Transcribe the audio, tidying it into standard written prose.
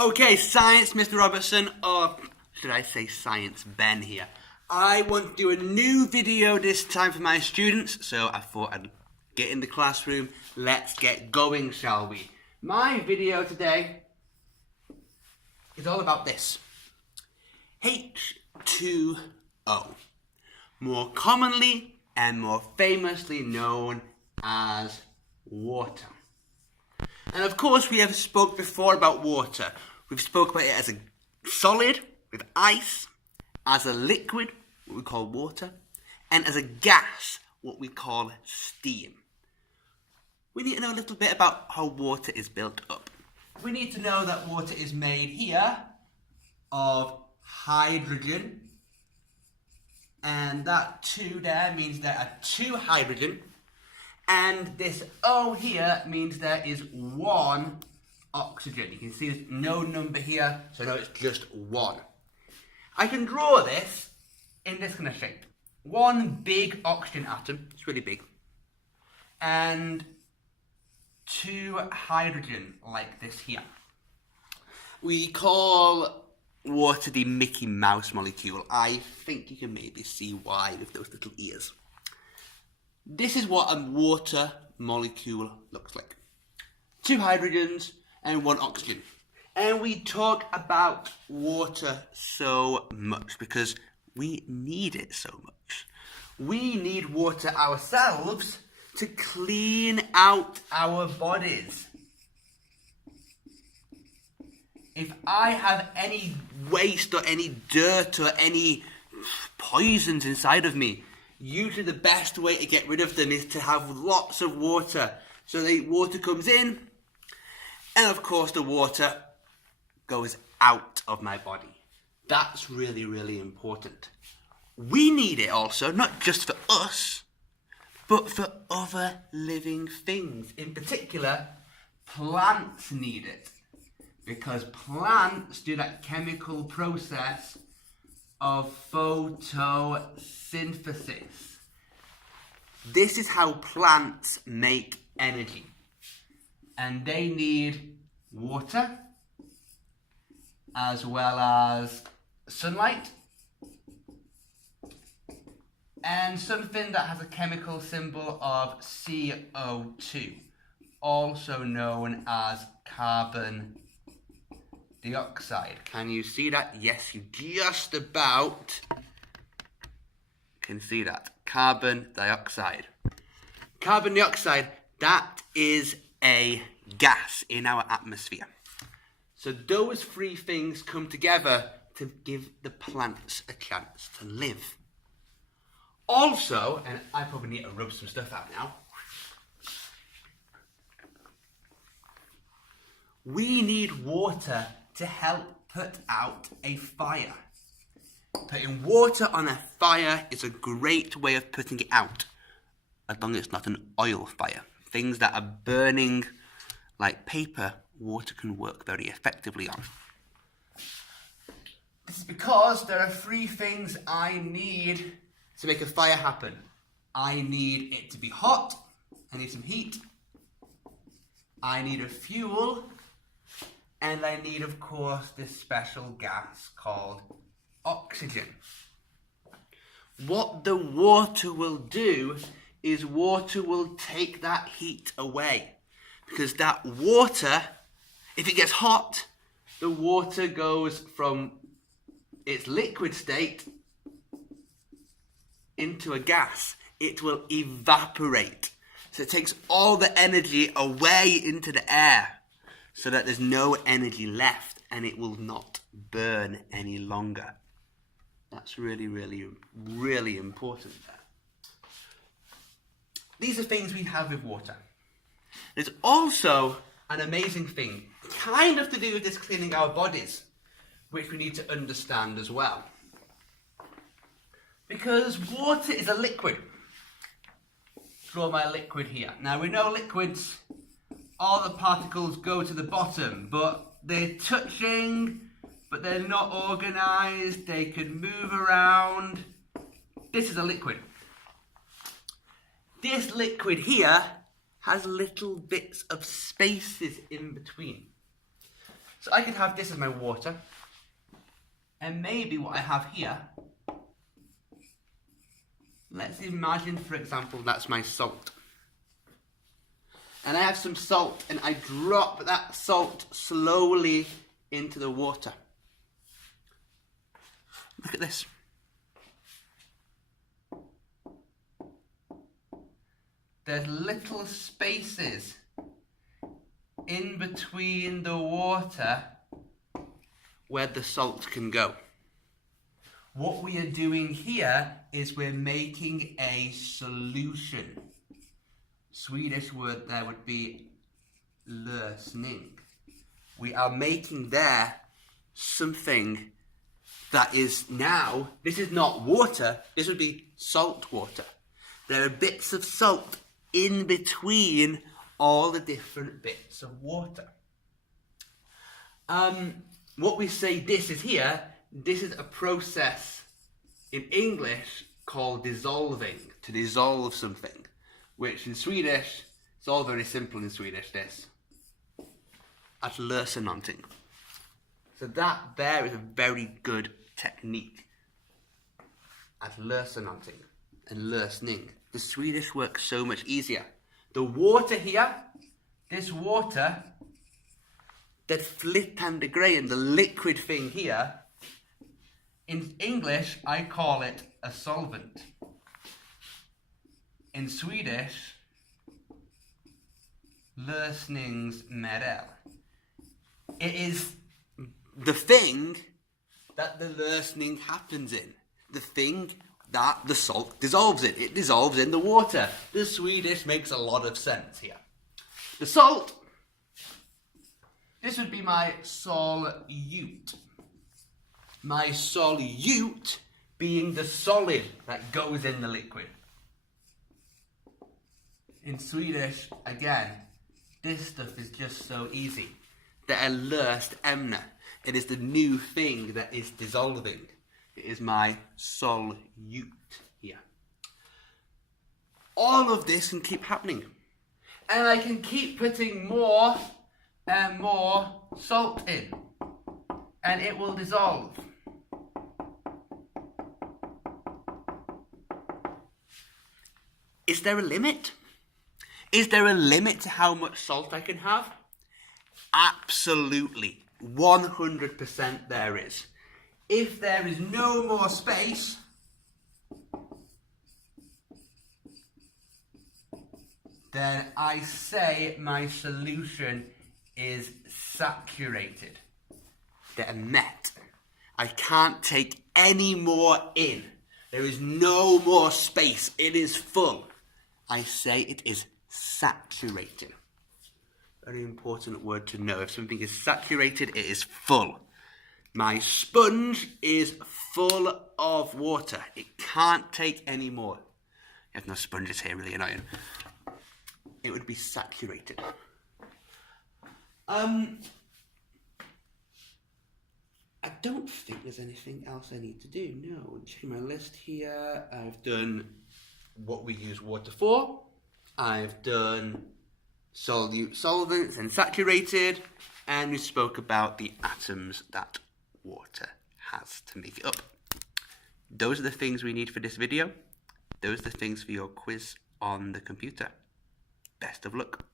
Okay, Science Mr. Robertson, or should I say Science Ben here. I want to do a new video this time for my students, so I thought I'd get in the classroom. Let's get going, shall we? My video today is all about this. H2O, more commonly and more famously known as water. And of course we have spoke before about water. We've spoke about it as a solid with ice, as a liquid, what we call water, and as a gas, what we call steam. We need to know a little bit about how water is built up. We need to know that water is made here of hydrogen, and that 2 there means there are 2 hydrogen, and this O here means there is 1 oxygen. You can see there's no number here, so no, it's just 1. I can draw this in this kind of shape. 1 big oxygen atom, it's really big, and 2 hydrogen like this here. We call water the Mickey Mouse molecule. I think you can maybe see why with those little ears. This is what a water molecule looks like. 2 hydrogens and 1 oxygen. And we talk about water so much because we need it so much. We need water ourselves to clean out our bodies. If I have any waste or any dirt or any poisons inside of me, usually the best way to get rid of them is to have lots of water. So the water comes in, and of course the water goes out of my body. That's really, really important. We need it also, not just for us, but for other living things. In particular, plants need it, because plants do that chemical process of photosynthesis. This is how plants make energy. And they need water, as well as sunlight, and something that has a chemical symbol of CO2, also known as carbon dioxide. Can you see that? Yes, you just about can see that. Carbon dioxide. Carbon dioxide, that is a gas in our atmosphere. So those 3 things come together to give the plants a chance to live. Also, and I probably need to rub some stuff out now, we need water to help put out a fire. Putting water on a fire is a great way of putting it out, as long as it's not an oil fire. Things that are burning like paper, water can work very effectively on. This is because there are 3 things I need to make a fire happen. I need it to be hot, I need some heat, I need a fuel, and I need, of course, this special gas called oxygen. What the water will do is water will take that heat away. Because that water, if it gets hot, the water goes from its liquid state into a gas. It will evaporate. So it takes all the energy away into the air, so that there's no energy left and it will not burn any longer. That's really, really, really important there. These are things we have with water. There's also an amazing thing, kind of to do with this cleaning our bodies, which we need to understand as well. Because water is a liquid. Draw my liquid here. Now we know liquids, all the particles go to the bottom, but they're touching, but they're not organised, they can move around. This is a liquid. This liquid here has little bits of spaces in between. So I could have this as my water, and maybe what I have here, let's imagine, for example, that's my salt. And I have some salt, and I drop that salt slowly into the water. Look at this. There's little spaces in between the water where the salt can go. What we are doing here is we're making a solution. Swedish word there would be lösning. We are making there something that is now, this is not water, this would be salt water. There are bits of salt in between all the different bits of water. What we say this is here, this is a process in English called dissolving, to dissolve something, which in Swedish, it's all very simple in Swedish, this. Att lösa någonting. So that there is a very good technique. Att lösa någonting and lösning. The Swedish works so much easier. The water here, this water, that flytande grejen, the liquid thing here, in English I call it a solvent. In Swedish, lösningsmedel. It is the thing that the lösning happens in. The thing that the salt dissolves in. It dissolves in the water. The Swedish makes a lot of sense here. The salt, this would be my solute. My solute being the solid that goes in the liquid. In Swedish, again, this stuff is just so easy. Det är löst ämne. It is the new thing that is dissolving. It is my solute here. All of this can keep happening. And I can keep putting more and more salt in. And it will dissolve. Is there a limit? Is there a limit to how much salt I can have? Absolutely. 100% there is. If there is no more space, then I say my solution is saturated. They're met. I can't take any more in. There is no more space. It is full. I say it is saturated. Very important word to know. If something is saturated, it is full. My sponge is full of water. It can't take any more. You have no sponges here, really annoying. It would be saturated. I don't think there's anything else I need to do. No, checking my list here. I've done what we use water for. I've done solute solvents and saturated. And we spoke about the atoms that water has to make it up. Those are the things we need for this video. Those are the things for your quiz on the computer. Best of luck.